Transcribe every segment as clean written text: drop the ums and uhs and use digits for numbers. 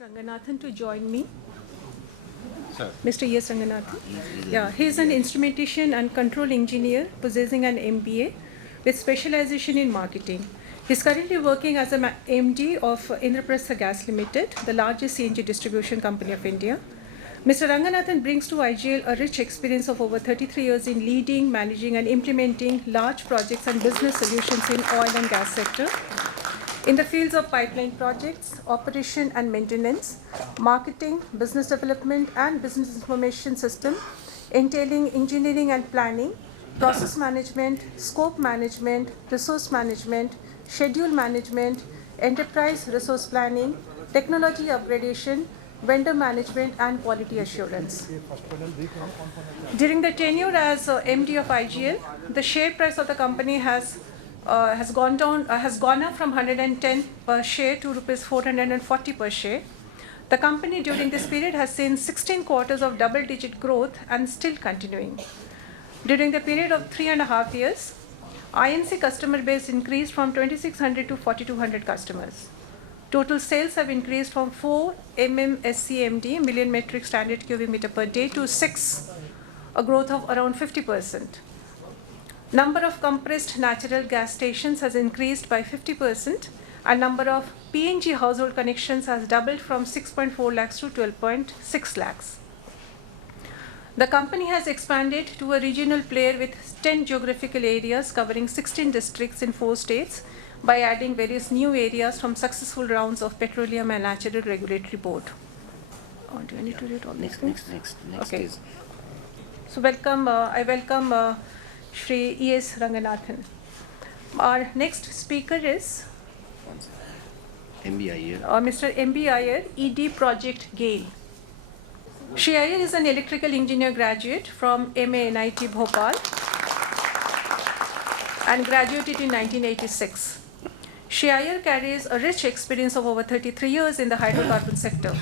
Ranganathan to join me. Sir. Mr. E.S. Ranganathan. Yeah, he is an instrumentation and control engineer possessing an MBA with specialization in marketing. He is currently working as an MD of Indraprastha Gas Limited, the largest CNG distribution company of India. Mr. Ranganathan brings to IGL a rich experience of over 33 years in leading, managing and implementing large projects and business solutions in oil and gas sector, in the fields of pipeline projects, operation and maintenance, marketing, business development and business information system, entailing engineering and planning, process management, scope management, resource management, schedule management, enterprise resource planning, technology upgradation, vendor management and quality assurance. During the tenure as MD of IGL, the share price of the company has gone up from 110 per share to rupees 440 per share. The company during this period has seen 16 quarters of double-digit growth and still continuing. During the period of 3.5 years, INC customer base increased from 2,600 to 4,200 customers. Total sales have increased from 4 MMSCMD, million metric standard cubic meter per day, to 6, a growth of around 50%. Number of compressed natural gas stations has increased by 50%, and number of PNG household connections has doubled from 6.4 lakhs to 12.6 lakhs. The company has expanded to a regional player with 10 geographical areas covering 16 districts in 4 states by adding various new areas from successful rounds of Petroleum and Natural Regulatory Board. Oh, do I need to read all these things? Next Okay. is So I welcome Shri E.S. Ranganathan. Our next speaker is MB Iyer. Mr. M.B. Iyer, ED Project GAIL. Shri Iyer is an electrical engineer graduate from MANIT Bhopal and graduated in 1986. Shri Iyer carries a rich experience of over 33 years in the hydrocarbon sector.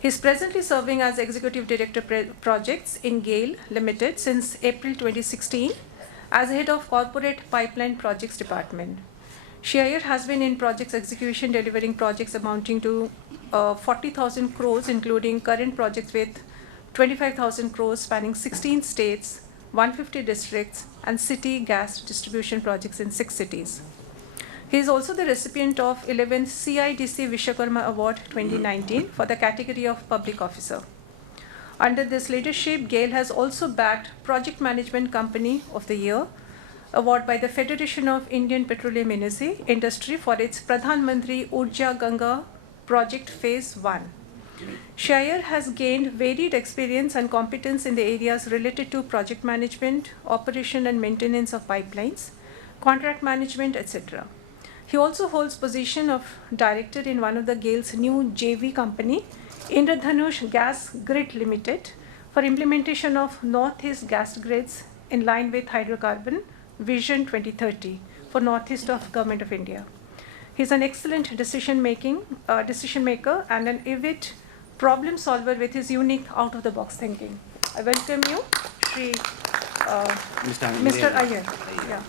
He is presently serving as Executive Director Projects in GAIL Limited since April 2016 as Head of Corporate Pipeline Projects Department. Shri Iyer has been in projects execution, delivering projects amounting to 40,000 crores, including current projects with 25,000 crores spanning 16 states, 150 districts, and city gas distribution projects in 6 cities. He is also the recipient of 11th CIDC Vishwakarma Award 2019 for the category of Public Officer. Under this leadership, GAIL has also bagged Project Management Company of the Year award by the Federation of Indian Petroleum Industry for its Pradhan Mantri Urja Ganga Project Phase 1. Shri Iyer has gained varied experience and competence in the areas related to project management, operation and maintenance of pipelines, contract management, etc. He also holds position of director in one of the GAIL's new JV company, Indradhanush Gas Grid Limited, for implementation of Northeast gas grids in line with Hydrocarbon Vision 2030 for Northeast of Government of India. He is an excellent decision maker and an avid problem solver with his unique out-of-the-box thinking. I welcome you, Shri Mr. Iyer. Yeah.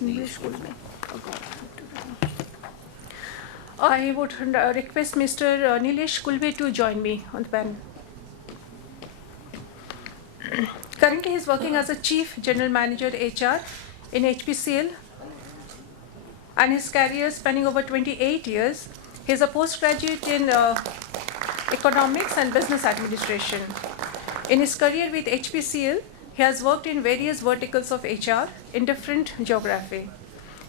English school mein. Oh God. I would request Mr. Nilesh Kulve to join me on the panel. Currently, he is working as a Chief General Manager HR in HPCL, and his career spanning over 28 years. He is a postgraduate in Economics and Business Administration. In his career with HPCL, he has worked in various verticals of HR in different geography.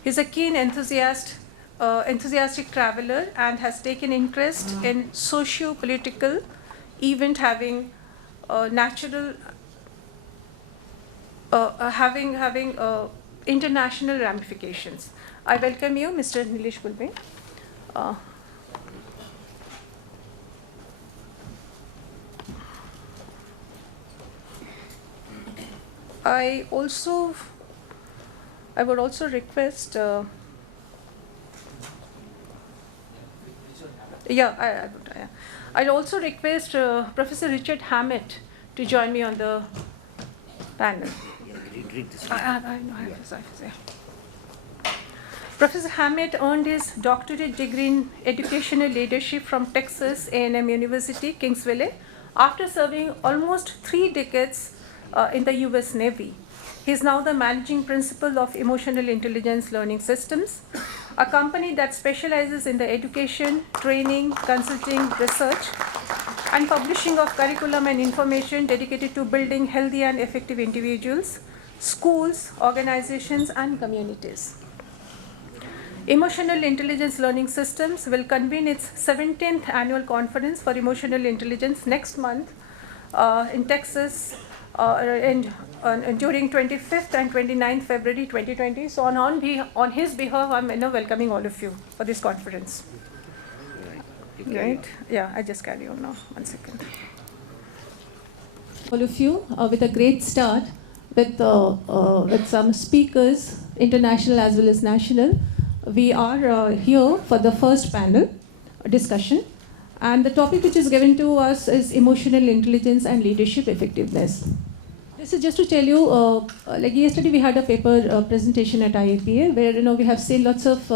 He is a keen enthusiastic traveler and has taken interest in socio-political event having international ramifications. I welcome you, Mr. Nilesh Kulve. I would also request. I'd also request Professor Richard Hammett to join me on the panel. read this. I know, I have to say. Professor Hammett earned his doctorate degree in educational leadership from Texas A&M University, Kingsville, after serving almost 3 decades in the US Navy. He is now the managing principal of Emotional Intelligence Learning Systems, a company that specializes in the education, training, consulting, research, and publishing of curriculum and information dedicated to building healthy and effective individuals, schools, organizations, and communities. Emotional Intelligence Learning Systems will convene its 17th annual conference for emotional intelligence next month in Texas during 25th and 29th February 2020. So on his behalf, I'm welcoming all of you for this conference. Right? Yeah, I just carry on now. 1 second. All of you with a great start with some speakers, international as well as national. We are here for the first panel discussion, and the topic which is given to us is emotional intelligence and leadership effectiveness. This is just to tell you, like yesterday we had a paper presentation at IAPA where we have seen lots of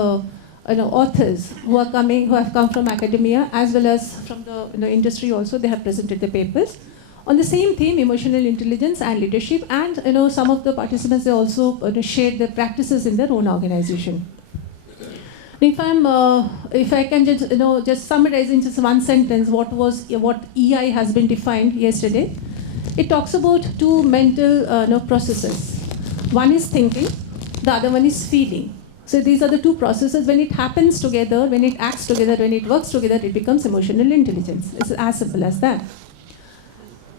authors who have come from academia as well as from the industry also. They have presented the papers on the same theme, emotional intelligence and leadership, and some of the participants they also shared their practices in their own organization. If I can just summarize in just one sentence what EI has been defined yesterday, it talks about 2 mental processes. One is thinking, the other one is feeling. So these are the 2 processes. When it happens together, when it acts together, when it works together, it becomes emotional intelligence. It's as simple as that.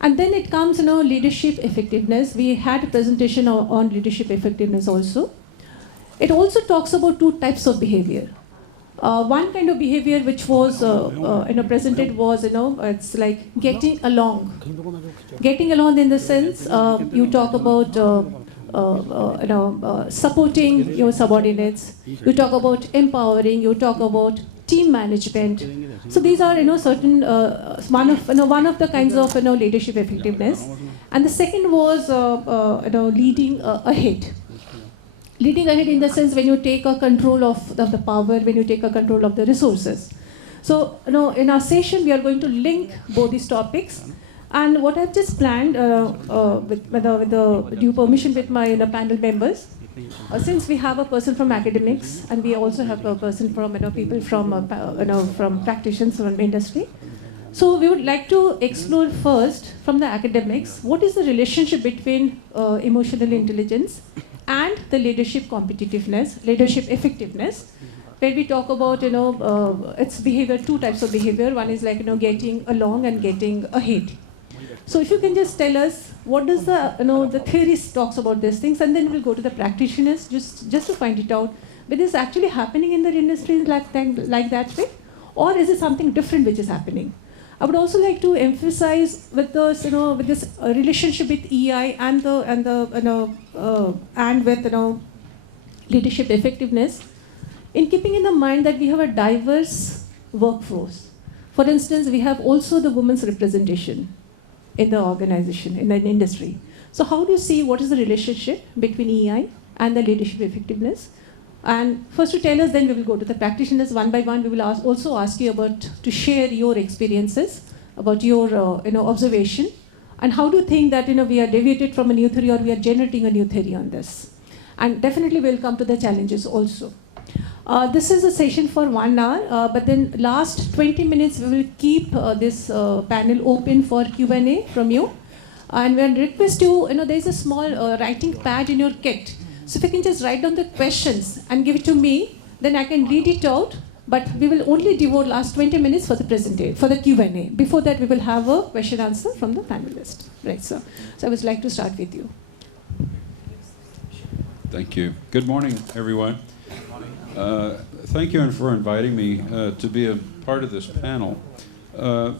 And then it comes, leadership effectiveness. We had a presentation on leadership effectiveness also. It also talks about 2 types of behavior. One kind of behavior which was presented was it's like getting along. Getting along in the sense you talk about supporting your subordinates. You talk about empowering. You talk about team management. So these are certain one of the kinds of leadership effectiveness. And the second was leading ahead. Leading ahead in the sense when you take a control of the power, when you take a control of the resources. So, in our session, we are going to link both these topics. And what I've just planned, with the due permission with my panel members, since we have a person from academics and we also have a person from people from practitioners from industry. So we would like to explore first from the academics what is the relationship between emotional intelligence and the leadership competitiveness, leadership effectiveness, where we talk about its behavior, 2 types of behavior. One is like getting along and getting ahead. So if you can just tell us what does the theories talks about these things, and then we'll go to the practitioners just to find it out whether it's actually happening in the industry like that way, or is it something different which is happening. I would also like to emphasize with this, with this relationship with EI and with leadership effectiveness, in keeping in the mind that we have a diverse workforce. For instance, we have also the women's representation in the organization, in the industry. So how do you see what is the relationship between EI and the leadership effectiveness? And first to tell us, then we will go to the practitioners one by one. We will also ask you to share your experiences, about your observation, and how do you think that we are deviated from a new theory or we are generating a new theory on this. And definitely we'll come to the challenges also. This is a session for 1 hour, but then last 20 minutes we will keep this panel open for Q&A from you. And we'll request you, there is a small writing pad in your kit. So if you can just write down the questions and give it to me, then I can read it out. But we will only devote last 20 minutes for the presentation, for the Q&A. Before that, we will have a question answer from the panelists. Right, so I would like to start with you. Thank you. Good morning, everyone. Thank you for inviting me to be a part of this panel. The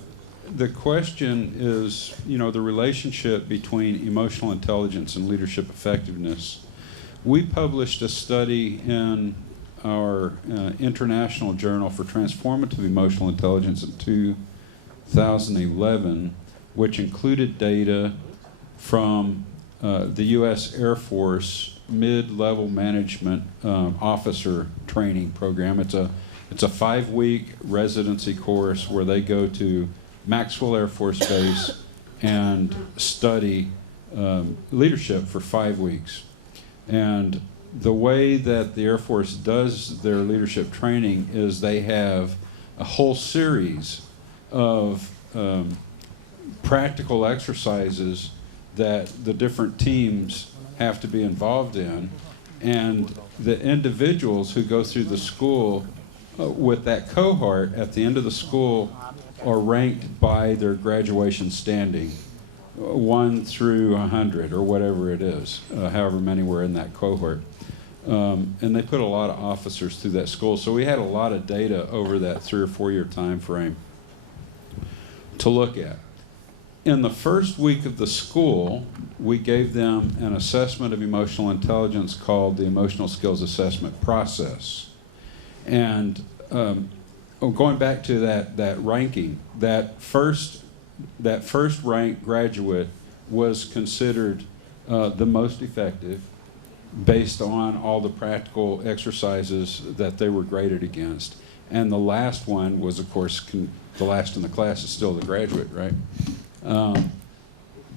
question is, the relationship between emotional intelligence and leadership effectiveness. We published a study in our International Journal for Transformative Emotional Intelligence in 2011, which included data from the U.S. Air Force mid-level management officer training program. It's a 5-week residency course where they go to Maxwell Air Force Base and study leadership for 5 weeks. And the way that the Air Force does their leadership training is they have a whole series of practical exercises that the different teams have to be involved in, and the individuals who go through the school with that cohort at the end of the school are ranked by their graduation standing, 1 through 100 or whatever it is, however many were in that cohort. And they put a lot of officers through that school. So we had a lot of data over that 3 or 4 year time frame to look at. In the first week of the school, we gave them an assessment of emotional intelligence called the Emotional Skills Assessment Process. And going back to that ranking, that first ranked graduate was considered the most effective based on all the practical exercises that they were graded against. And the last one was, of course, the last in the class is still the graduate, right?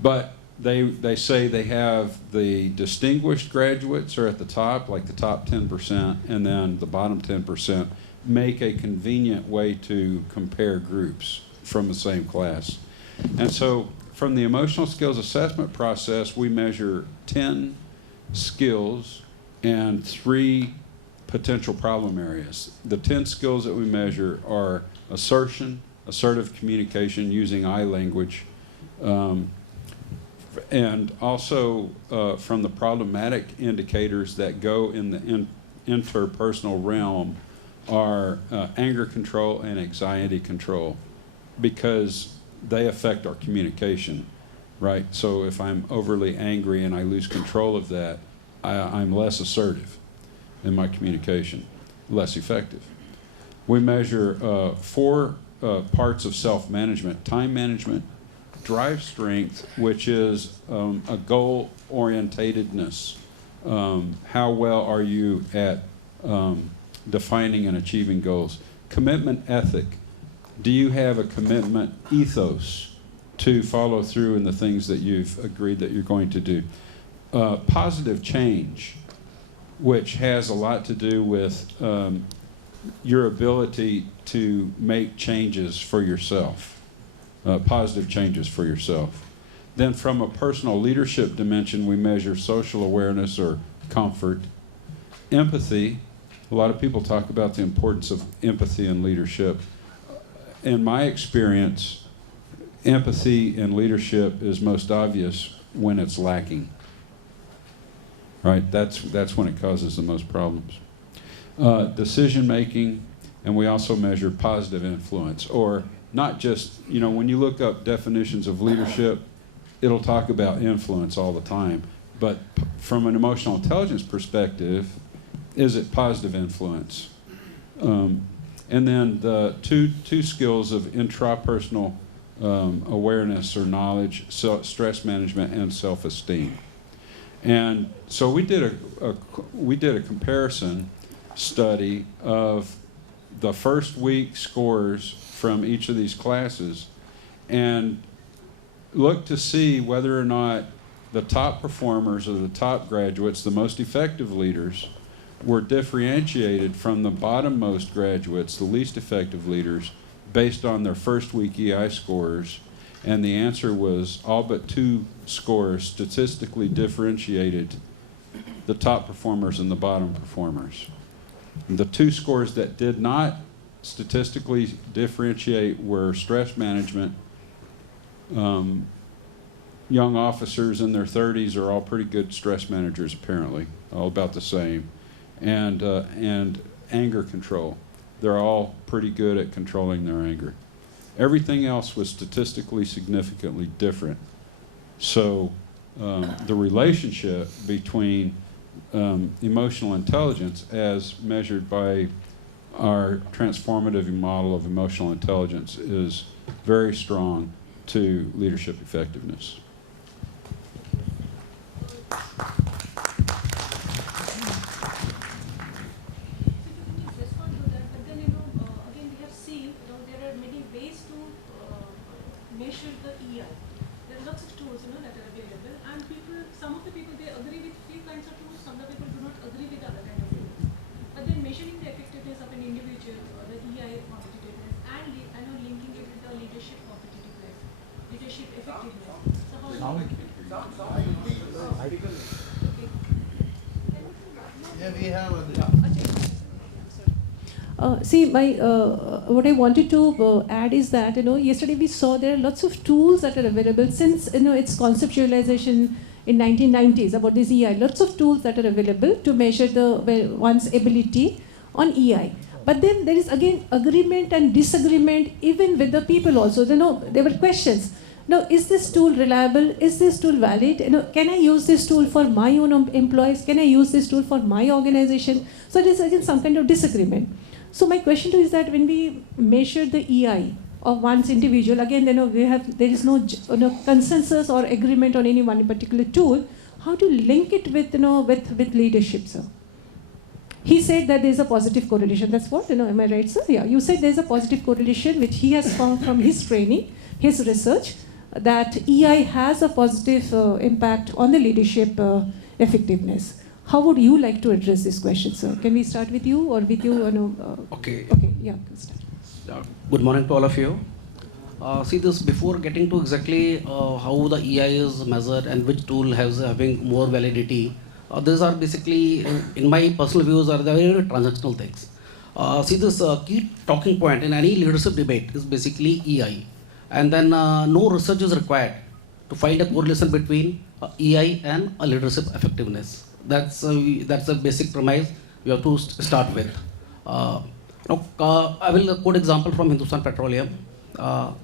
But they say they have the distinguished graduates are at the top, like the top 10%, and then the bottom 10% make a convenient way to compare groups from the same class. And so from the emotional skills assessment process, we measure 10 skills and 3 potential problem areas. The 10 skills that we measure are assertion, assertive communication using I language, and also from the problematic indicators that go in the interpersonal realm are anger control and anxiety control, because they affect our communication, right? So if I'm overly angry and I lose control of that, I'm less assertive in my communication, less effective. We measure 4 parts of self-management: time management, drive strength, which is a goal orientatedness. How well are you at defining and achieving goals? Commitment ethic. Do you have a commitment ethos to follow through in the things that you've agreed that you're going to do? Positive change, which has a lot to do with your ability to make changes for yourself. Positive changes for yourself. Then from a personal leadership dimension, we measure social awareness or comfort. Empathy. A lot of people talk about the importance of empathy in leadership. In my experience, empathy in leadership is most obvious when it's lacking. Right? That's when it causes the most problems. Decision making, and we also measure positive influence, or not just, when you look up definitions of leadership, it'll talk about influence all the time. But from an emotional intelligence perspective, is it positive influence? And then the two skills of intrapersonal awareness or knowledge, stress management, and self-esteem. And so we did a comparison study of the first week scores from each of these classes and looked to see whether or not the top performers or the top graduates, the most effective leaders, were differentiated from the bottommost graduates, the least effective leaders, based on their first week EI scores. And the answer was all but 2 scores statistically differentiated the top performers and the bottom performers. The 2 scores that did not statistically differentiate were stress management. Young officers in their 30s are all pretty good stress managers, apparently, all about the same. And anger control. They're all pretty good at controlling their anger. Everything else was statistically significantly different. So the relationship between emotional intelligence, as measured by our transformative model of emotional intelligence, is very strong to leadership effectiveness. measure the EI. There are lots of tools, that are available, and some of the people, they agree with few kinds of tools, some of the people do not agree with other kind of tools. But then measuring the effectiveness of an individual, or the EI competitiveness, and linking it with the leadership competitiveness, leadership effectiveness. So how do you Yeah, we have. What I wanted to add is that yesterday we saw there are lots of tools that are available since its conceptualization in 1990s about this EI. Lots of tools that are available to measure one's ability on EI. But then there is again agreement and disagreement even with the people also. There were questions. Now, is this tool reliable? Is this tool valid? Can I use this tool for my own employees? Can I use this tool for my organization? So there is again some kind of disagreement. So my question to you is that when we measure the EI of one's individual, again, there is no consensus or agreement on any one particular tool. How to link it with with leadership, sir? He said that there is a positive correlation. That's what, am I right, sir? Yeah, you said there is a positive correlation which he has found from his training, his research, that EI has a positive impact on the leadership effectiveness. How would you like to address this question, sir? Can we start with you or with you? Okay. Okay, yeah, start. Good morning to all of you. See this, before getting to exactly how the EI is measured and which tool has having more validity, these are basically, in my personal views, are the very transactional things. See this key talking point in any leadership debate is basically EI. And then no research is required to find a correlation between EI and leadership effectiveness. That's a basic premise we have to start with. I will quote example from Hindustan Petroleum.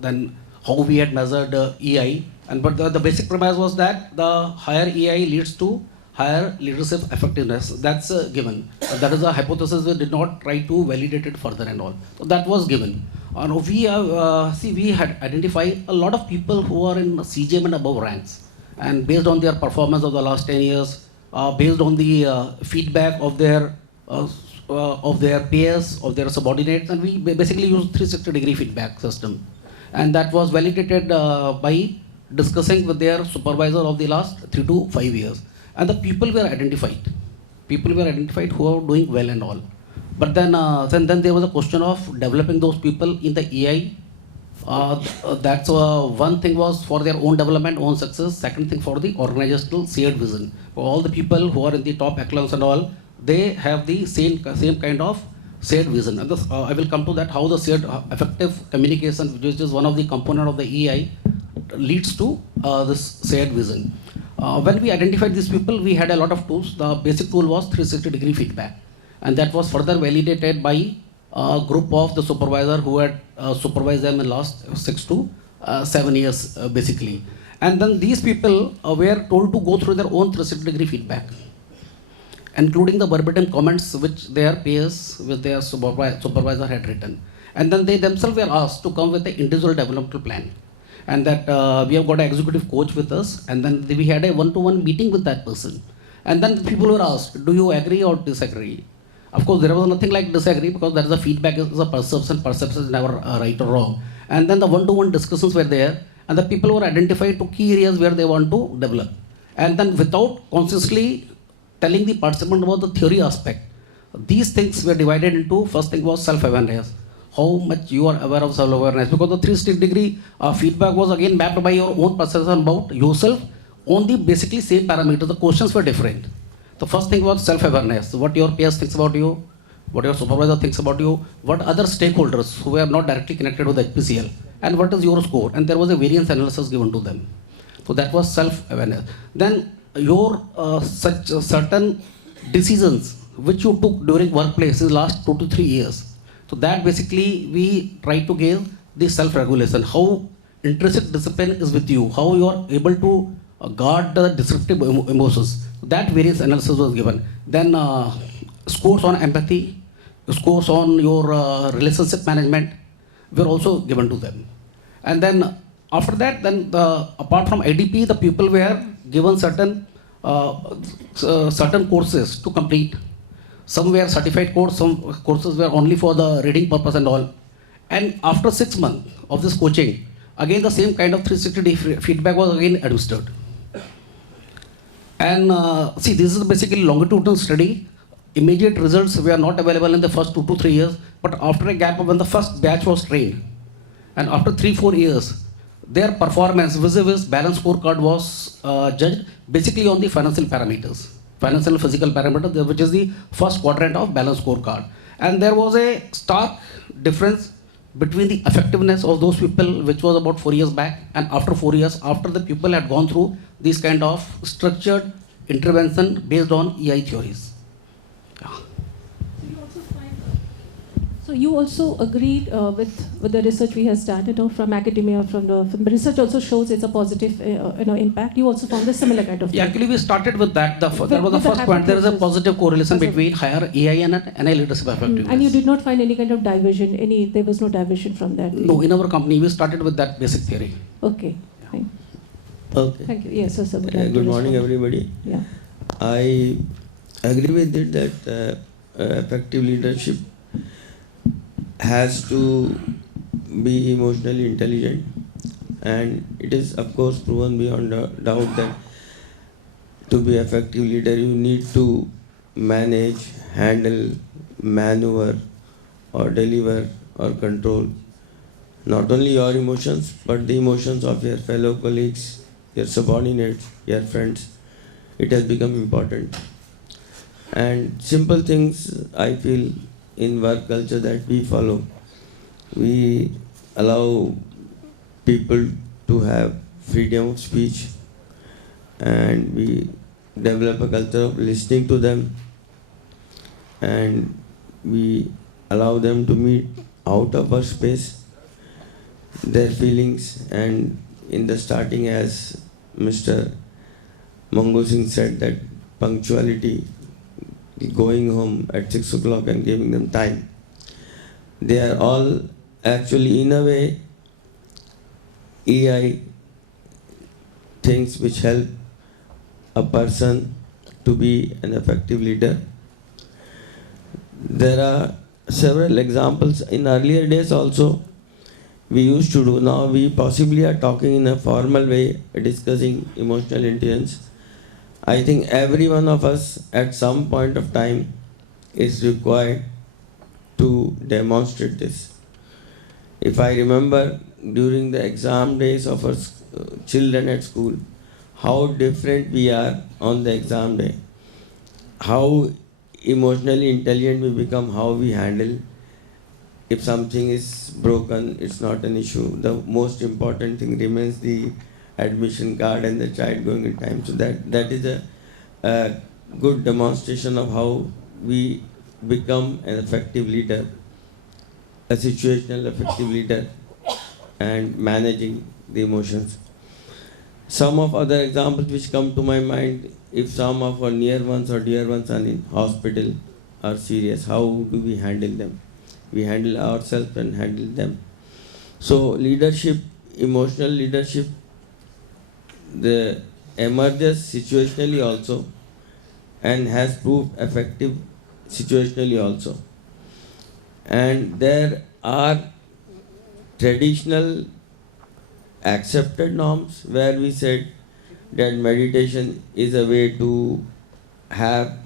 Then how we had measured EI, but the basic premise was that the higher EI leads to higher leadership effectiveness. That's given. That is a hypothesis. We did not try to validate it further and all. So that was given. We had identified a lot of people who are in CGM and above ranks, and based on their performance of the last 10 years, based on the feedback of their peers, of their subordinates, and we basically used 360-degree feedback system, and that was validated by discussing with their supervisor of the last 3 to 5 years, and the people were identified. People were identified who are doing well and all. But then there was a question of developing those people in the EI. That's one thing was for their own development, own success. Second thing for the organizational shared vision. For all the people who are in the top echelons and all, they have the same kind of shared vision. And this, I will come to that, how the shared effective communication, which is one of the component of the EI, leads to this shared vision. When we identified these people, we had a lot of tools. The basic tool was 360-degree feedback. And that was further validated by a group of the supervisor who had supervised them in the last 6 to 7 years, basically. And then these people were told to go through their own 360-degree feedback, including the verbatim comments which their peers with their supervisor had written. And then they themselves were asked to come with an individual developmental plan. And that we have got an executive coach with us, and then we had a one-to-one meeting with that person. And then people were asked, do you agree or disagree? Of course, there was nothing like disagree, because that is a feedback, is a perception. Perception is never right or wrong. And then the one-to-one discussions were there, and the people were identified to key areas where they want to develop. And then without consciously telling the participant about the theory aspect, these things were divided into, first thing was self-awareness. How much you are aware of self-awareness, because the 360-degree feedback was again mapped by your own perception about yourself on the basically same parameters. The questions were different. The first thing was self-awareness, what your peers thinks about you, what your supervisor thinks about you, what other stakeholders who were not directly connected with HPCL, and what is your score, and there was a variance analysis given to them. So that was self-awareness. Then your such certain decisions which you took during workplace in the last 2 to 3 years. So that basically we try to give the self-regulation, how intrinsic discipline is with you, how you are able to guard the disruptive emotions. That variance analysis was given. Then scores on empathy, scores on your relationship management were also given to them. And then after that, then apart from IDP, the people were given certain courses to complete. Some were certified course, some courses were only for the reading purpose and all. And after 6 months of this coaching, again the same kind of 360 feedback was again administered. And see, this is basically longitudinal study. Immediate results were not available in the first 2 to 3 years, but after a gap of when the first batch was trained, and after 3-4 years, their performance vis-a-vis balance scorecard was judged basically on the financial parameters, financial physical parameter, which is the first quadrant of balance scorecard. And there was a stark difference between the effectiveness of those people, which was about 4 years back, and after 4 years, after the people had gone through this kind of structured intervention based on EI theories. Yeah. So you also agreed with the research we have done, from academia, from the research also shows it's a positive impact. You also found a similar kind of thing. Yeah, actually we started with that. That was the with the first point. There is a hypothesis. positive correlation Positive. between higher AI and NI leadership effectiveness. And you did not find any kind of diversion, there was no diversion from that? No, in our company we started with that basic theory. Okay, fine. Okay. Thank you. Yes, sir. Would like to Good morning, respond. everybody. Yeah. I agree with it that effective leadership has to be emotionally intelligent, and it is of course proven beyond doubt that to be effective leader you need to manage, handle, maneuver or deliver or control not only your emotions but the emotions of your fellow colleagues, your subordinates, your friends. It has become important. And simple things I feel in work culture that we follow. We allow people to have freedom of speech, and we develop a culture of listening to them, and we allow them to meet out of our space their feelings. And in the starting, as Mr. Mango Singh said, that punctuality, going home at 6 o'clock and giving them time, they are all actually in a way EI things which help a person to be an effective leader. There are several examples in earlier days also we used to do. Now we possibly are talking in a formal way, discussing emotional intelligence. I think every one of us at some point of time is required to demonstrate this. If I remember during the exam days of our children at school, how different we are on the exam day, how emotionally intelligent we become, how we handle. If something is broken, it's not an issue. The most important thing remains the admission card and the child going in time. So that is a good demonstration of how we become an effective leader, a situational effective leader, and managing the emotions. Some of other examples which come to my mind, if some of our near ones or dear ones are in hospital or serious, how do we handle them? We handle ourselves and handle them. So leadership, emotional leadership, the emerges situationally also and has proved effective situationally also. And there are traditional accepted norms where we said that meditation is a way to have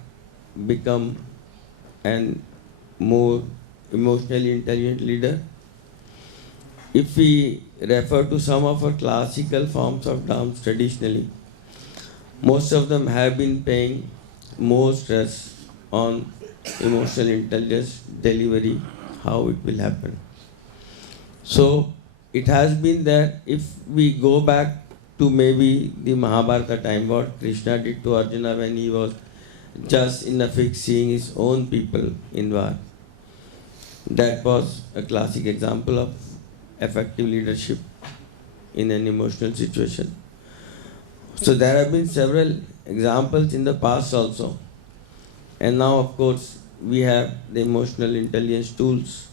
become an more emotionally intelligent leader. If we refer to some of our classical forms of dance traditionally, most of them have been paying more stress on emotional intelligence delivery, how it will happen. So it has been there. If we go back to maybe the Mahabharata time, what Krishna did to Arjuna when he was just in a fix seeing his own people in war, that was a classic example of effective leadership in an emotional situation. So there have been several examples in the past also. And now of course we have the emotional intelligence tools.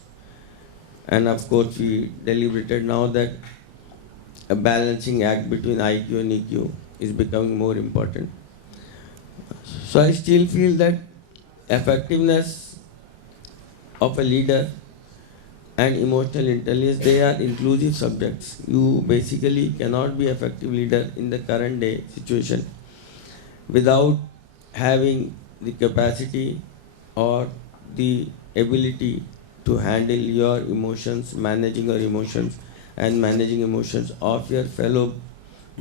And of course we deliberated now that a balancing act between IQ and EQ is becoming more important. So I still feel that effectiveness of a leader and emotional intelligence, they are inclusive subjects. You basically cannot be effective leader in the current day situation without having the capacity or the ability to handle your emotions, managing your emotions and managing emotions of your fellow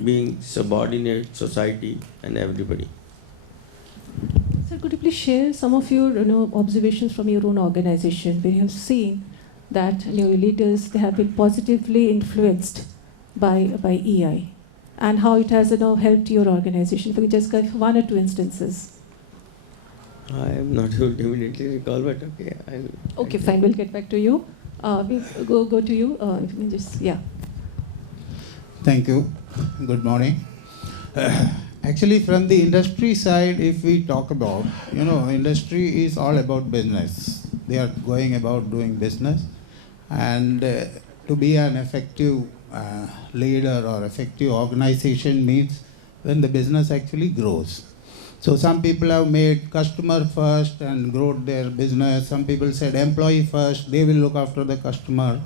being, subordinate, society and everybody. Sir, could you please share some of your observations from your own organization where you have seen that your leaders, they have been positively influenced by EI, and how it has helped your organization? If you could just give one or two instances. I am not able to immediately recall, but okay. Okay, fine. We'll get back to you. We'll go to you. If you can just, yeah. Thank you. Good morning. Actually, from the industry side, if we talk about, industry is all about business. They are going about doing business. And to be an effective leader or effective organization means when the business actually grows. So some people have made customer first and grown their business. Some people said employee first, they will look after the customer.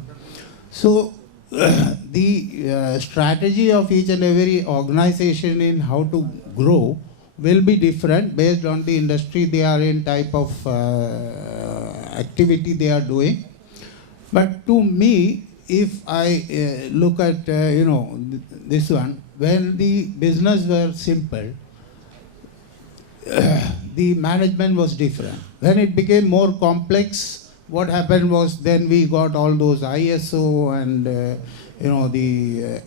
So the strategy of each and every organization in how to grow will be different based on the industry they are in, type of activity they are doing. But to me, if I look at this one, when the business were simple, the management was different. When it became more complex, what happened was then we got all those ISO and the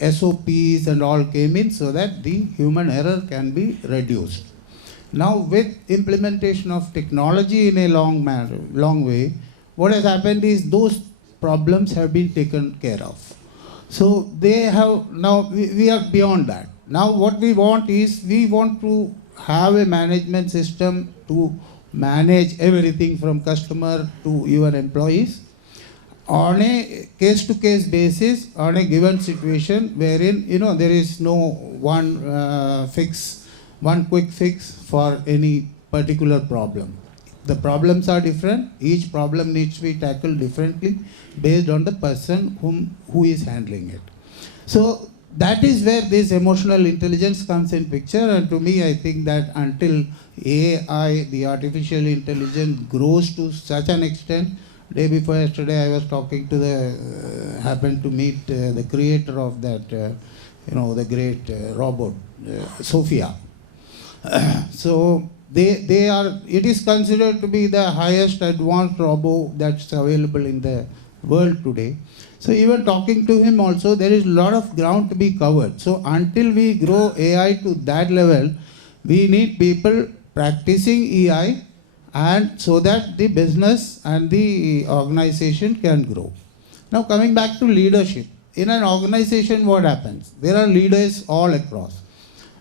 SOPs and all came in so that the human error can be reduced. Now with implementation of technology in a long way, what has happened is those problems have been taken care of. So they have, now we are beyond that. Now what we want is, we want to have a management system to manage everything from customer to your employees on a case-to-case basis, on a given situation wherein there is no one quick fix for any particular problem. The problems are different. Each problem needs to be tackled differently based on the person who is handling it. So that is where this emotional intelligence comes in picture. And to me, I think that until AI, the artificial intelligence, grows to such an extent, day before yesterday I was talking to happened to meet the creator of that, the great robot, Sophia. So they are, it is considered to be the highest advanced robot that's available in the world today. So even talking to him also, there is a lot of ground to be covered. So until we grow AI to that level, we need people practicing AI, and so that the business and the organization can grow. Now coming back to leadership. In an organization, what happens? There are leaders all across.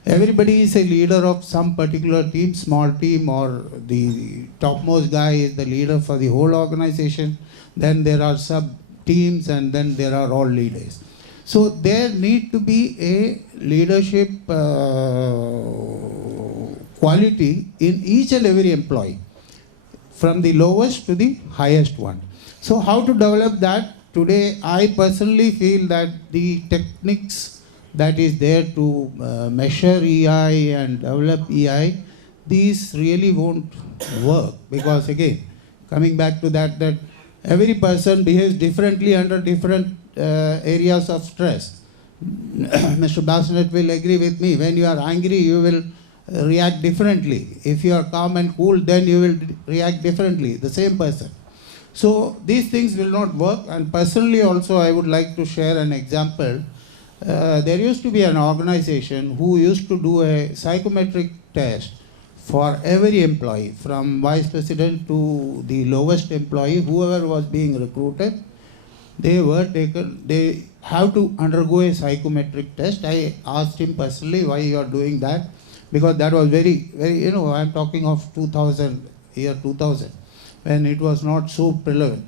Everybody is a leader of some particular team, small team, or the topmost guy is the leader for the whole organization. Then there are sub teams, and then there are all leaders. So there need to be a leadership quality in each and every employee, from the lowest to the highest one. So how to develop that? Today, I personally feel that the techniques that is there to measure EI and develop EI, these really won't work, because again, coming back to that every person behaves differently under different areas of stress. Mr. Bassett will agree with me. When you are angry, you will react differently. If you are calm and cool, then you will react differently, the same person. So these things will not work. And personally also, I would like to share an example. There used to be an organization who used to do a psychometric test for every employee, from vice president to the lowest employee, whoever was being recruited. They have to undergo a psychometric test. I asked him personally why you are doing that, because that was very, I'm talking of year 2000, when it was not so prevalent.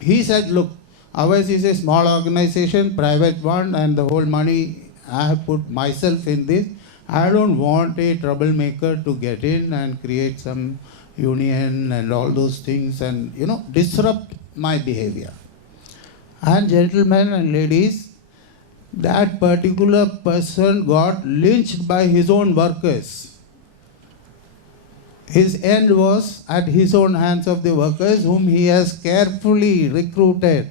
He said, look, ours is a small organization, private one, and the whole money I have put myself in this. I don't want a troublemaker to get in and create some union and all those things and, disrupt my behavior. And gentlemen and ladies, that particular person got lynched by his own workers. His end was at his own hands of the workers whom he has carefully recruited,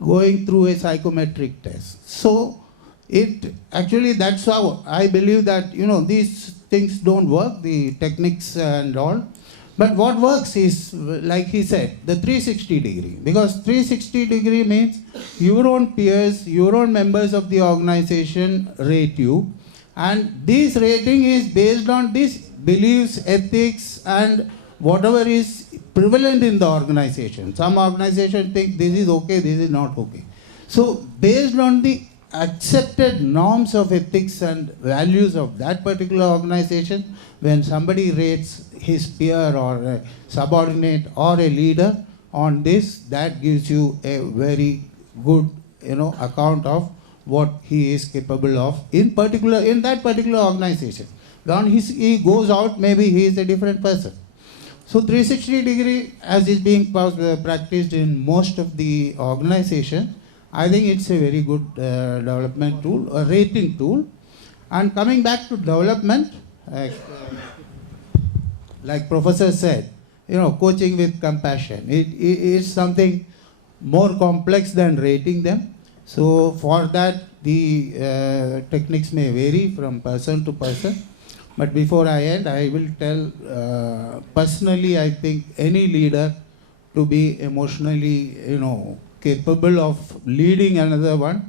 going through a psychometric test. So it actually, that's how I believe that, these things don't work, the techniques and all. But what works is, like he said, the 360 degree. Because 360 degree means your own peers, your own members of the organization rate you. And this rating is based on these beliefs, ethics, and whatever is prevalent in the organization. Some organizations think this is okay, this is not okay. So based on the accepted norms of ethics and values of that particular organization, when somebody rates his peer or a subordinate or a leader on this, that gives you a very good account of what he is capable of in that particular organization. When he goes out, maybe he is a different person. So 360 degree, as is being practiced in most of the organization, I think it's a very good development tool, a rating tool. And coming back to development, like Professor said, coaching with compassion. It is something more complex than rating them. So for that, the techniques may vary from person to person. But before I end, I will tell, personally, I think any leader to be emotionally, capable of leading another one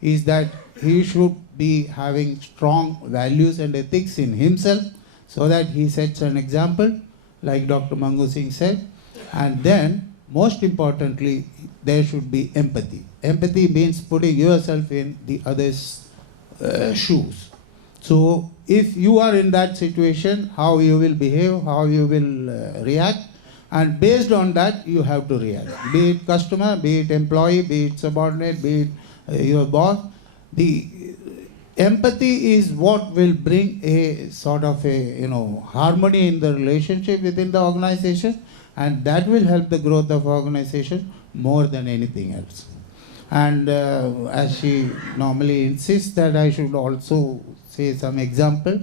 is that he should be having strong values and ethics in himself so that he sets an example, like Dr. Mangu Singh said. And then, most importantly, there should be empathy. Empathy means putting yourself in the other's shoes. So, if you are in that situation, how you will behave, how you will react, and based on that, you have to react. Be it customer, be it employee, be it subordinate, be it your boss. The empathy is what will bring a sort of harmony in the relationship within the organization, and that will help the growth of organization more than anything else. And as she normally insists that I should also say some example,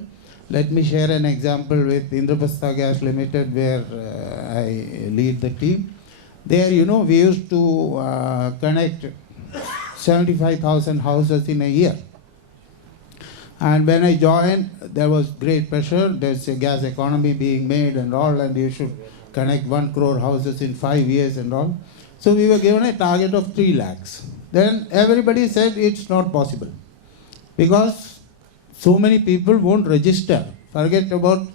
let me share an example with Indraprastha Gas Limited, where I lead the team. There, we used to connect 75,000 houses in a year. And when I joined, there was great pressure. There's a gas economy being made and all, and you should connect 1 crore houses in 5 years and all. So we were given a target of 3 lakhs. Then everybody said it's not possible, because so many people won't register. Forget about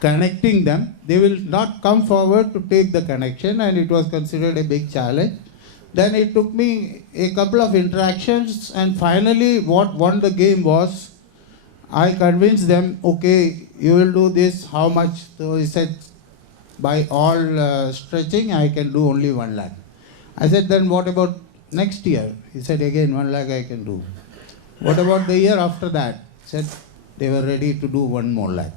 connecting them. They will not come forward to take the connection, and it was considered a big challenge. Then it took me a couple of interactions, and finally what won the game was, I convinced them, okay, you will do this, how much? So he said, by all stretching, I can do only 1 lakh. I said, then what about next year? He said, again, 1 lakh I can do. What about the year after that? He said, they were ready to do 1 more lakh.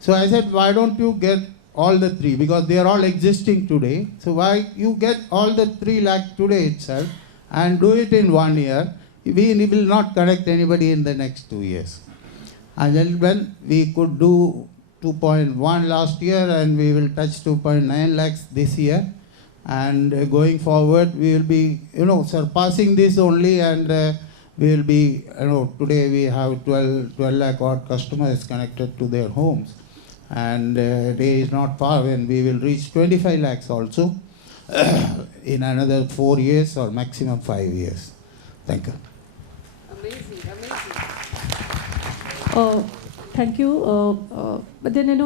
So I said, why don't you get all the 3? Because they are all existing today. So why you get all the 3 lakh today itself and do it in 1 year? We will not connect anybody in the next 2 years. And then when we could do 2.1 last year, and we will touch 2.9 lakhs this year. And going forward, we will be, surpassing this only, and we will be, today we have 12 lakh odd customers connected to their homes. And day is not far when we will reach 25 lakhs also in another 4 years or maximum 5 years. Thank you. Amazing. Thank you. But then,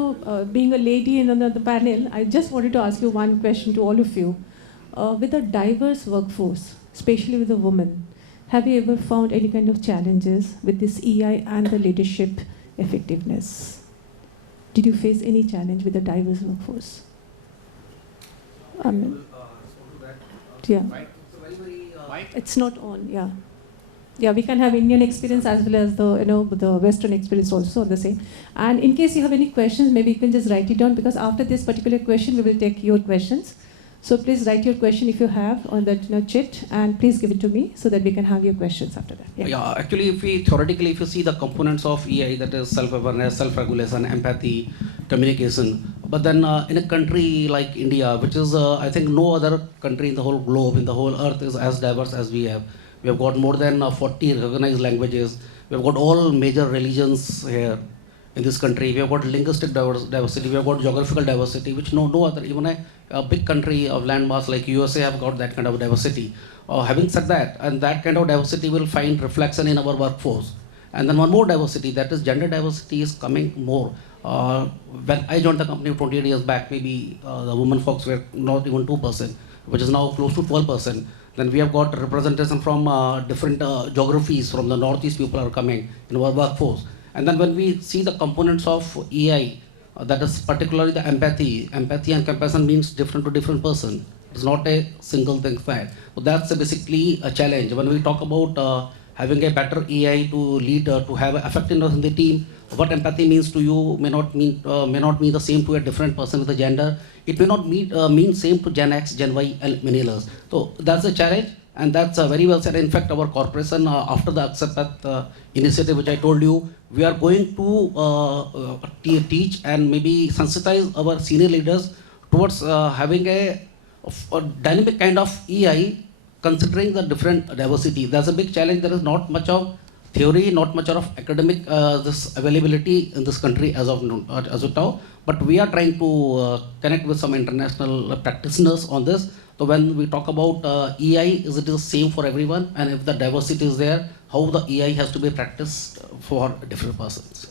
being a lady in the panel, I just wanted to ask you one question to all of you. With a diverse workforce, especially with a woman, have you ever found any kind of challenges with this EI and the leadership effectiveness? Did you face any challenge with a diverse workforce? Yeah. It's not on, yeah. Yeah, we can have Indian experience as well as the Western experience also the same. And in case you have any questions, maybe you can just write it down, because after this particular question, we will take your questions. So please write your question if you have on that chit, and please give it to me so that we can have your questions after that. Yeah, actually, if we theoretically, if you see the components of EI, that is self-awareness, self-regulation, empathy, communication, but then in a country like India, which is, I think no other country in the whole globe, in the whole earth is as diverse as we have. We have got more than 40 recognized languages. We have got all major religions here in this country. We have got linguistic diversity. We have got geographical diversity, which no other, even a big country of landmass like USA have got that kind of diversity. Having said that, and that kind of diversity will find reflection in our workforce. And then one more diversity, that is gender diversity is coming more. When I joined the company 28 years back, maybe the women folks were not even 2%, which is now close to 12%. Then we have got representation from different geographies, from the Northeast people are coming in our workforce. And then when we see the components of EI, that is particularly the empathy and compassion means different to different person. It's not a single thing fact. So that's basically a challenge. When we talk about having a better EI to lead, to have effectiveness in the team, what empathy means to you may not mean the same to a different person with a gender. It may not mean same to Gen X, Gen Y, and many others. So that's a challenge, and that's very well said. In fact, our corporation, after the Accept initiative, which I told you, we are going to teach and maybe sensitize our senior leaders towards having a dynamic kind of EI, considering the different diversity. That's a big challenge. There is not much of theory, not much of academic this availability in this country as of now. But we are trying to connect with some international practitioners on this. So when we talk about EI, is it the same for everyone? And if the diversity is there, how the EI has to be practiced for different persons?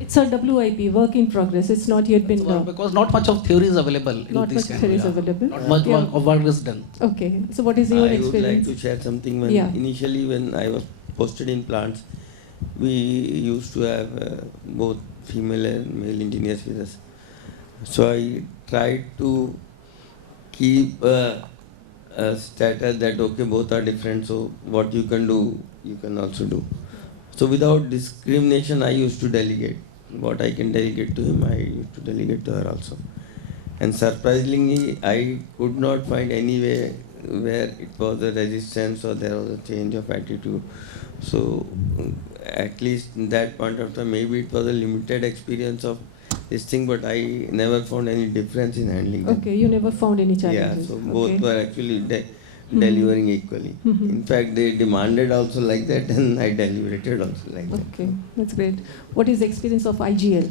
It's a WIP, work in progress. It's not yet been done. Because not much of theory is available in Not this much kind theory is of, available. not much of work is done. Okay. So what is your I experience? would like to share something. When Yeah. Initially, when I was posted in plants, we used to have both female and male engineers with us. So I tried to keep a status that okay, both are different, so what you can do, you can also do. So without discrimination, I used to delegate. What I can delegate to him, I used to delegate to her also. And surprisingly, I could not find any way where it was a resistance or there was a change of attitude. So at least in that point of time, maybe it was a limited experience of this thing, but I never found any difference in handling them. Okay, you never found any Yeah, challenges. so both Okay. were actually delivering equally. In fact, they demanded also like that, and I deliberated also like that. Okay, that's great. What is the experience of IGL?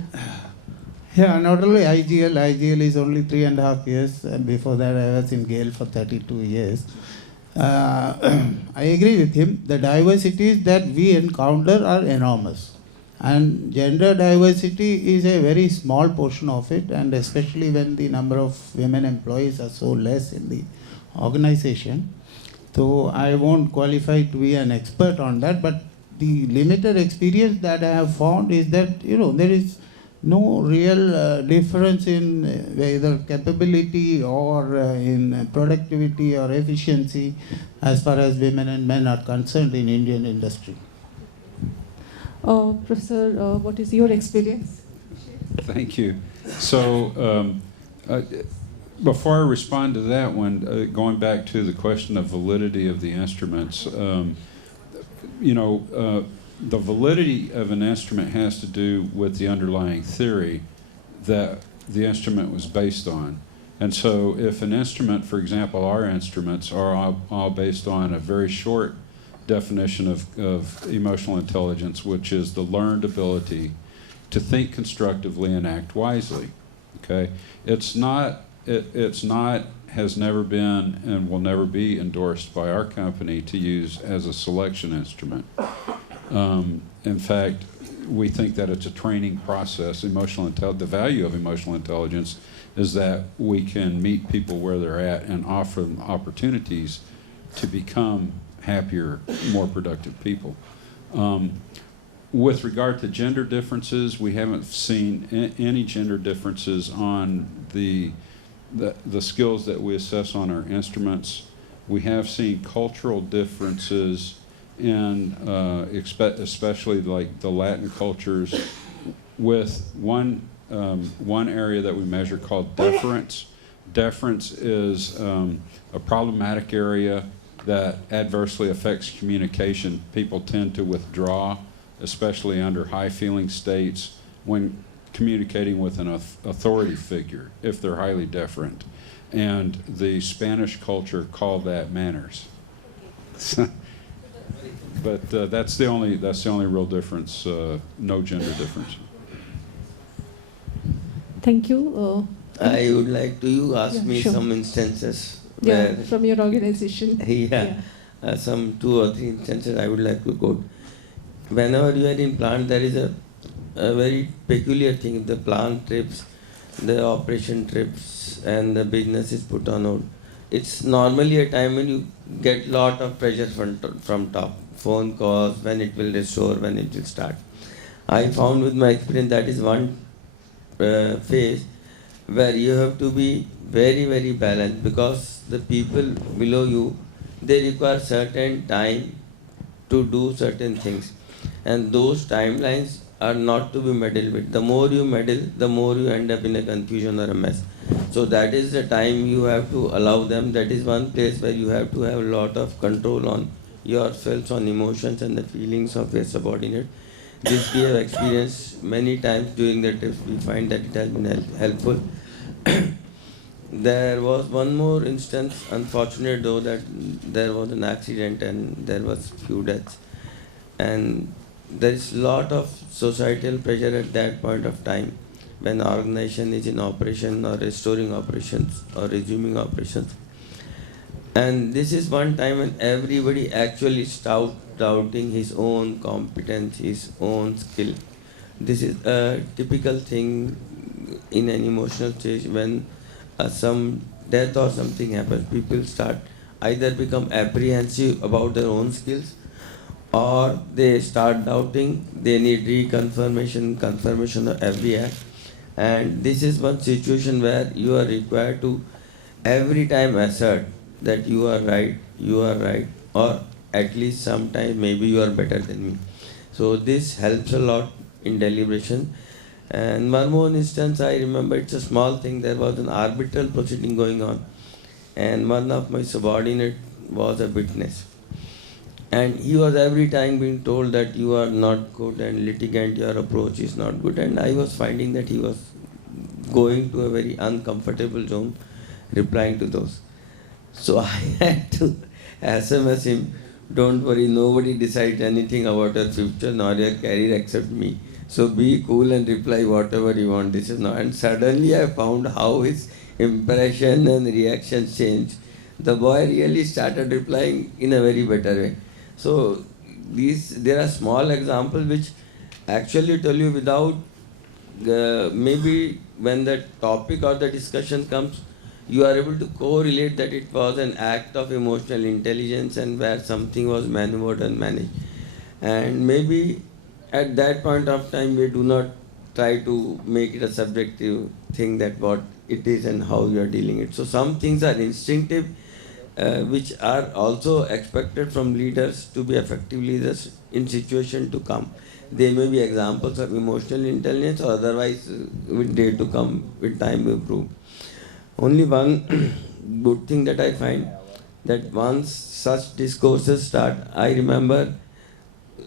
Yeah, not only IGL is only 3.5 years, and before that I was in GAIL for 32 years. I agree with him. The diversities that we encounter are enormous. And gender diversity is a very small portion of it, and especially when the number of women employees are so less in the organization. So I won't qualify to be an expert on that, but the limited experience that I have found is that, there is no real difference in either capability or in productivity or efficiency as far as women and men are concerned in Indian industry. Professor, what is your experience? Thank you. So before I respond to that one, going back to the question of validity of the instruments, the validity of an instrument has to do with the underlying theory that the instrument was based on. And so if an instrument, for example, our instruments are all based on a very short definition of emotional intelligence, which is the learned ability to think constructively and act wisely. Okay, it's not, has never been, and will never be endorsed by our company to use as a selection instrument. In fact, we think that it's a training process. The value of emotional intelligence is that we can meet people where they're at and offer them opportunities to become happier, more productive people. With regard to gender differences, we haven't seen any gender differences on the skills that we assess on our instruments. We have seen cultural differences in especially like the Latin cultures, with one area that we measure called deference. deference is a problematic area that adversely affects communication. People tend to withdraw, especially under high feeling states, when communicating with an authority figure, if they're highly deferent. And the Spanish culture called that manners. But that's the only real difference. No gender difference. Thank you. I would like to you ask Yeah, me sure. some instances Yeah, where from your organization. some 2 or 3 instances I would like to quote. Whenever you are in plant, there is a very peculiar thing. The plant trips, the operation trips, and the business is put on hold. It's normally a time when you get lot of pressure from top. Phone calls, when it will restore, when it will start. I found with my experience that is one phase where you have to be very, very balanced, because the people below you, they require certain time to do certain things, and those timelines are not to be meddled with. The more you meddle, the more you end up in a confusion or a mess. So that is the time you have to allow them. That is one place where you have to have a lot of control on yourself, on emotions and the feelings of your subordinate. This we have experienced many times during the trips. We find that it has been helpful. There was one more instance, unfortunate though, that there was an accident and there was few deaths. And there is lot of societal pressure at that point of time when organization is in operation or restoring operations or resuming operations. And this is one time when everybody actually starts doubting his own competence, his own skill. This is a typical thing in an emotional stage when some death or something happens. People start either become apprehensive about their own skills, or they start doubting. They need confirmation of every act. And this is one situation where you are required to every time assert that you are right, or at least sometimes maybe you are better than me. So this helps a lot in deliberation. And one more instance I remember, it's a small thing, there was an arbitral proceeding going on, and one of my subordinate was a witness. And he was every time being told that you are not good and litigant, your approach is not good. And I was finding that he was going to a very uncomfortable zone replying to those. So I had to SMS him, don't worry, nobody decides anything about your future nor your career except me. So be cool and reply whatever you want. This is not. And suddenly I found how his impression and reaction changed. The boy really started replying in a very better way. So there are small examples which actually tell you without maybe when the topic or the discussion comes, you are able to correlate that it was an act of emotional intelligence and where something was maneuvered and managed. And maybe at that point of time we do not try to make it a subjective thing that what it is and how you are dealing it. So some things are instinctive, which are also expected from leaders to be effective leaders in situation to come. They may be examples of emotional intelligence, or otherwise with day to come, with time we improve. Only one good thing that I find, that once such discourses start, I remember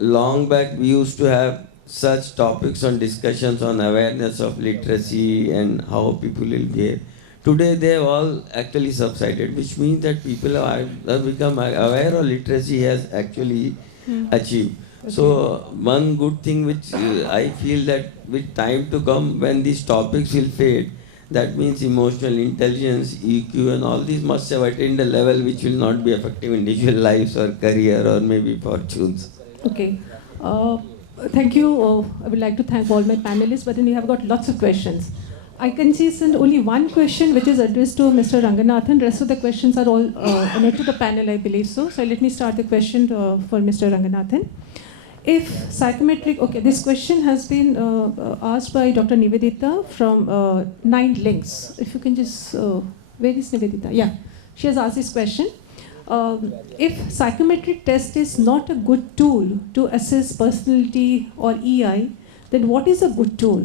long back we used to have such topics on discussions on awareness of literacy and how people will behave. Today they have all actually subsided, which means that people have become aware of literacy has actually achieved. Okay. So one good thing which I feel that with time to come, when these topics will fade, that means emotional intelligence, EQ and all these must have attained a level which will not be affecting individual lives or career or maybe fortunes. Okay. Thank you. I would like to thank all my panelists, but then we have got lots of questions. I can see only one question which is addressed to Mr. Ranganathan. The rest of the questions are all to the panel, I believe so. So let me start the question for Mr. Ranganathan. If psychometric, okay, this question has been asked by Dr. Nivedita from 9 Links. If you can just, where is Nivedita? Yeah, she has asked this question. If psychometric test is not a good tool to assess personality or EI, then what is a good tool?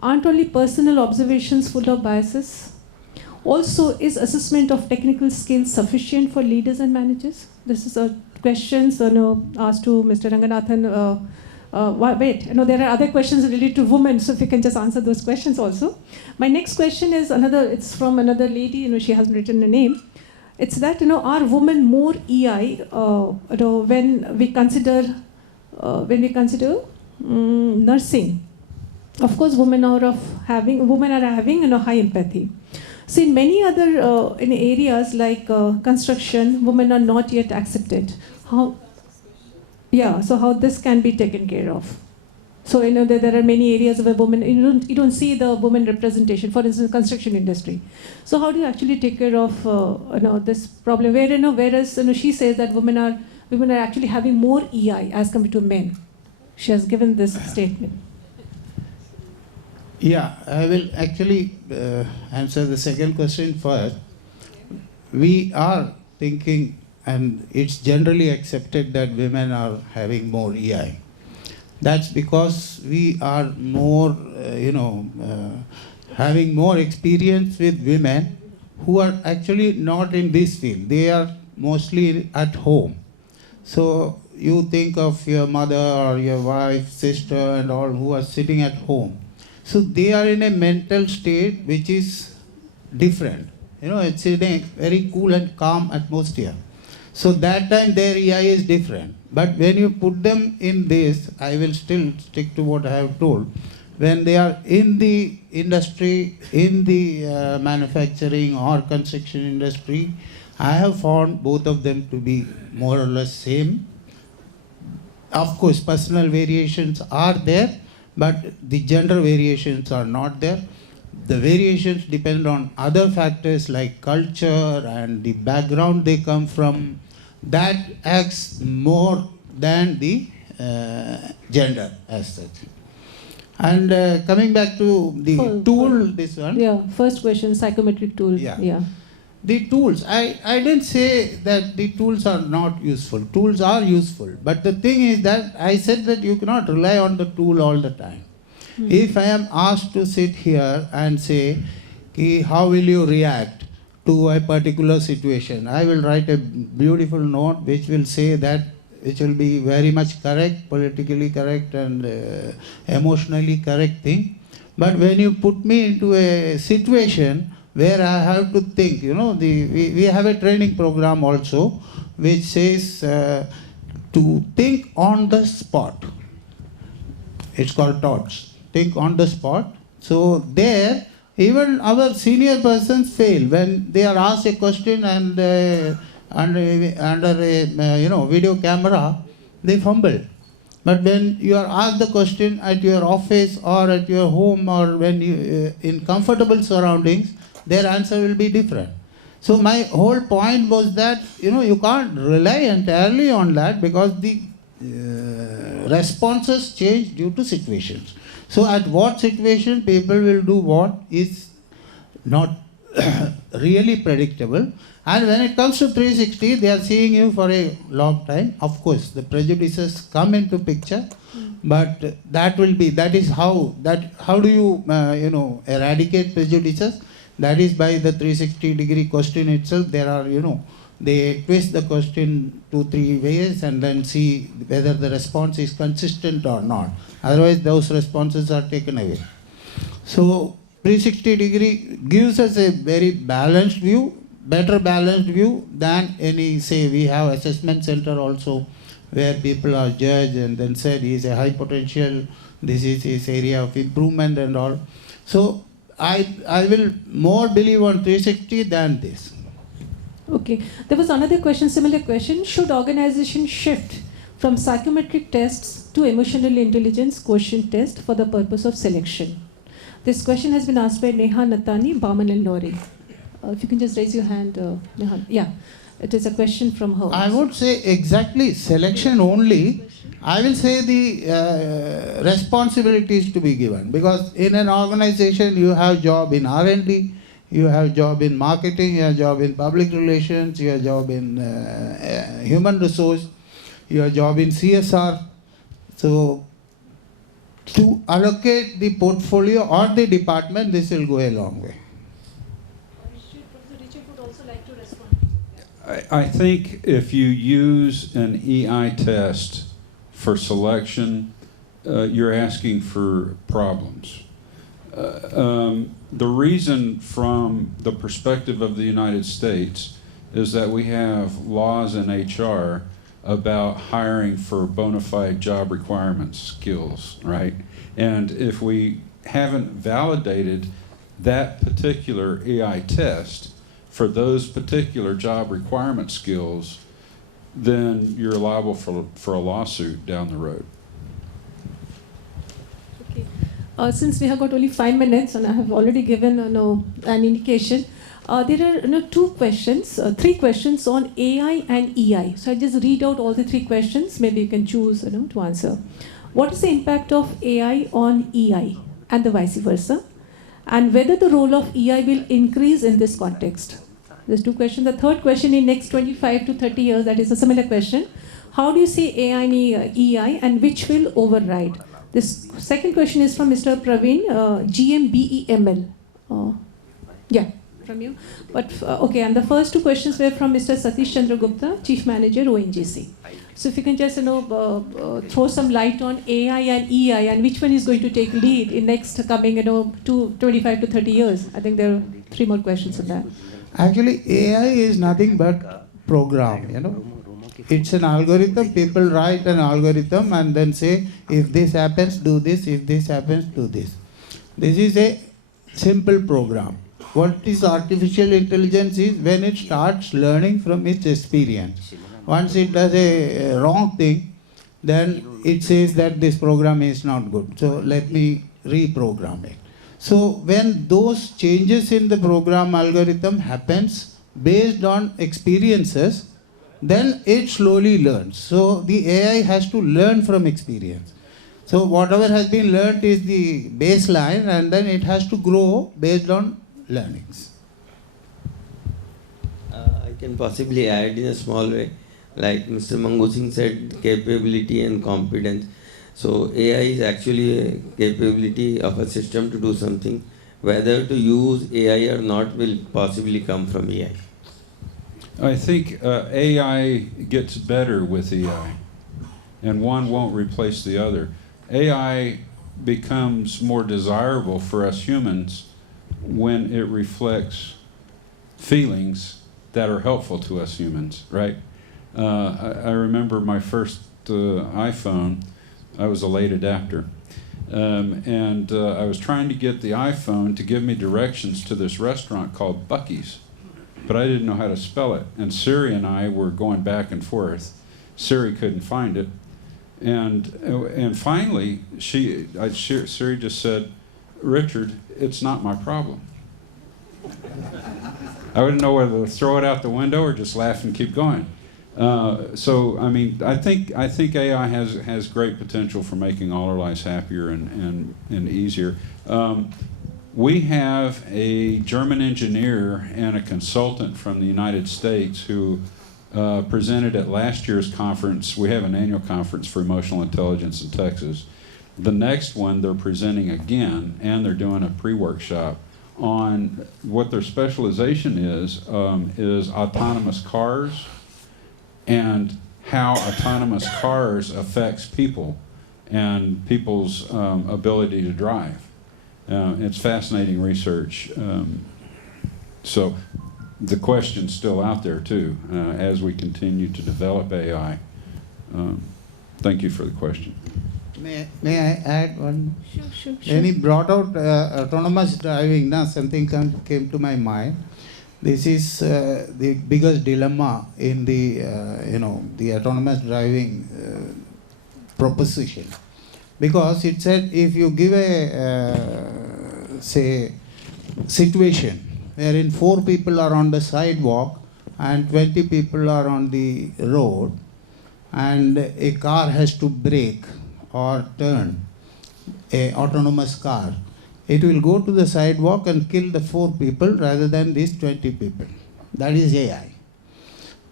Aren't only personal observations full of biases? Also, is assessment of technical skills sufficient for leaders and managers? This is a question asked to Mr. Ranganathan. There are other questions related to women, so if you can just answer those questions also. My next question is it's from another lady, she hasn't written a name. It's that, are women more EI when we consider nursing? Of course, women are having high empathy. So in many other in areas like construction, women are not yet accepted. So how this can be taken care of? So there are many areas where women, you don't see the women representation. For instance, construction industry. So how do you actually take care of this problem? Where whereas she says that women are actually having more EI as compared to men. She has given this statement. Yeah, I will actually answer the second question first. We are thinking, and it's generally accepted that women are having more EI. That's because we are more, having more experience with women who are actually not in this field. They are mostly at home. So you think of your mother or your wife, sister and all who are sitting at home. So they are in a mental state which is different. It's in a very cool and calm atmosphere. So that time their EI is different. But when you put them in this, I will still stick to what I have told. When they are in the industry, in the manufacturing or construction industry, I have found both of them to be more or less same. Of course, personal variations are there, but the gender variations are not there. The variations depend on other factors like culture and the background they come from. That acts more than the gender as such. And coming back to the tool, this one. Yeah, first question, psychometric tool. Yeah. The tools, I didn't say that the tools are not useful. Tools are useful. But the thing is that I said that you cannot rely on the tool all the time. If I am asked to sit here and say, how will you react to a particular situation, I will write a beautiful note which will say that, which will be very much correct, politically correct and emotionally correct thing. But when you put me into a situation where I have to think, we have a training program also which says to think on the spot. It's called TOTS, think on the spot. So there, even our senior persons fail when they are asked a question and under a video camera, they fumble. But when you are asked the question at your office or at your home or when you in comfortable surroundings, their answer will be different. So my whole point was that you can't rely entirely on that because the responses change due to situations. So at what situation people will do what is not really predictable. And when it comes to 360, they are seeing you for a long time. Of course, the prejudices come into picture, but how do you, eradicate prejudices? That is by the 360-degree question itself. There are, they twist the question 2-3 ways and then see whether the response is consistent or not. Otherwise, those responses are taken away. So 360-degree gives us a very balanced view, better balanced view than any, say, we have assessment center also where people are judged and then said he is a high potential, this is his area of improvement and all. So I will more believe on 360 than this. Okay. There was another question, similar question. Should organization shift from psychometric tests to emotional intelligence quotient test for the purpose of selection? This question has been asked by Neha Natani, Barman and Lorry. If you can just raise your hand, Neha. Yeah, it is a question from her. I would say exactly selection only. I will say the responsibilities to be given, because in an organization you have job in R&D, you have job in marketing, you have job in public relations, you have job in human resource, you have job in CSR. So to allocate the portfolio or the department, this will go a long way. I think if you use an EI test for selection, you're asking for problems. The reason from the perspective of the United States is that we have laws in HR about hiring for bona fide job requirements skills, right? And if we haven't validated that particular EI test for those particular job requirement skills, then you're liable for a lawsuit down the road. Okay. Since we have got only 5 minutes and I have already given an indication, there are three questions on AI and EI. So I just read out all the 3 questions. Maybe you can choose to answer. What is the impact of AI on EI and the vice versa? And whether the role of EI will increase in this context? There's 2 questions. The third question, in next 25 to 30 years, that is a similar question. How do you see AI and EI and which will override? This second question is from Mr. Praveen, GMBEML. Yeah, from you. But okay, and the first 2 questions were from Mr. Satish Chandra Gupta, Chief Manager, ONGC. So if you can just throw some light on AI and EI and which one is going to take lead in next coming 25 to 30 years. I think there are 3 more questions on that. Actually, AI is nothing but program, It's an algorithm. People write an algorithm and then say, if this happens, do this. If this happens, do this. This is a simple program. What is artificial intelligence is when it starts learning from its experience. Once it does a wrong thing, then it says that this program is not good. So let me reprogram it. So when those changes in the program algorithm happens based on experiences, then it slowly learns. So the AI has to learn from experience. So whatever has been learned is the baseline, and then it has to grow based on learnings. I can possibly add in a small way, like Mr. Mangu Singh said, capability and competence. So AI is actually a capability of a system to do something. Whether to use AI or not will possibly come from AI. I think AI gets better with EI, and one won't replace the other. AI becomes more desirable for us humans when it reflects feelings that are helpful to us humans, right? I remember my first iPhone. I was a late adapter. And I was trying to get the iPhone to give me directions to this restaurant called Buc-ee's, but I didn't know how to spell it. And Siri and I were going back and forth. Siri couldn't find it. And finally, Siri just said, "Richard, it's not my problem." I wouldn't know whether to throw it out the window or just laugh and keep going. So I mean, I think AI has great potential for making all our lives happier and easier. We have a German engineer and a consultant from the United States who presented at last year's conference. We have an annual conference for emotional intelligence in Texas. The next one they're presenting again, and they're doing a pre-workshop on what their specialization is autonomous cars and how autonomous cars affects people and people's ability to drive. It's fascinating research. So the question's still out there too, as we continue to develop AI. Thank you for the question. May I add one? Sure. When he brought out autonomous driving, something came to my mind. This is the biggest dilemma in the autonomous driving proposition, because it said if you give a situation wherein 4 people are on the sidewalk and 20 people are on the road, and a car has to brake or turn, a autonomous car, it will go to the sidewalk and kill the 4 people rather than these 20 people. That is AI.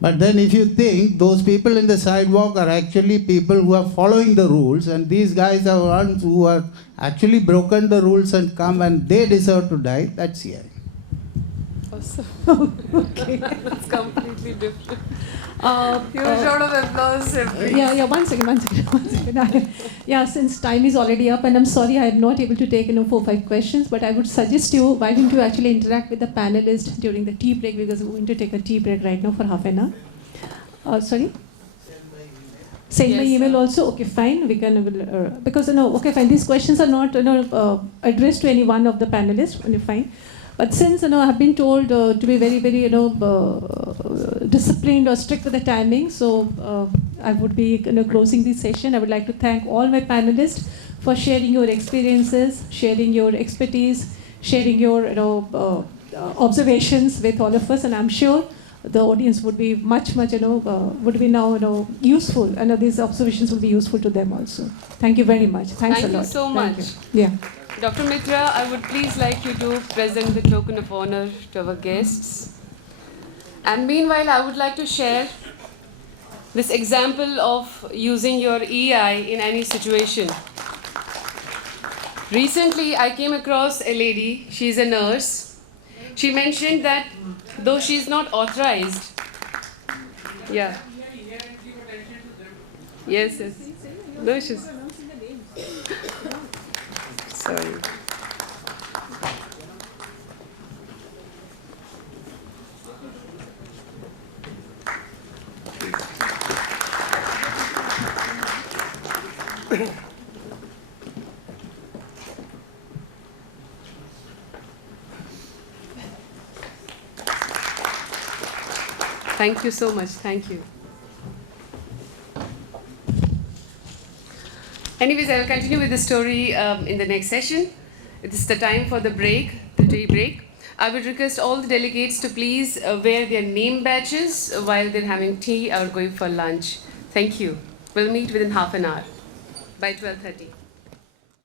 But then if you think those people in the sidewalk are actually people who are following the rules, and these guys are ones who are actually broken the rules and come and they deserve to die, that's AI. So Okay. it's completely different. Uh, Huge round of applause, every. Yeah, one second. Yeah, since time is already up, and I'm sorry I am not able to take 4-5 questions, but I would suggest you, why don't you actually interact with the panelists during the tea break, because we're going to take a tea break right now for half an hour. Sorry? Send by Yes, email sir. also? Okay, fine. We can, because, okay, fine. These questions are not, addressed to any one of the panelists. Okay, fine. But since, I have been told to be very, very, disciplined or strict with the timing, so I would be closing this session. I would like to thank all my panelists for sharing your experiences, sharing your expertise, sharing your, observations with all of us, and I'm sure the audience would be much, would be now, useful, and these observations will be useful to them also. Thank you very much. Thanks Thank a you lot. so Thank much. you. Yeah. Dr. Mitra, I would please like you to present the token of honor to our guests. And meanwhile, I would like to share this example of using your EI in any situation. Recently, I came across a lady, she's a nurse. She mentioned that though she's not authorized, yeah. Yes. No, she's. Sorry. Thank you so much. Thank you. Anyways, I will continue with the story in the next session. It is the time for the break, the tea break. I would request all the delegates to please wear their name badges while they're having tea or going for lunch. Thank you. We'll meet within half an hour by 12:30.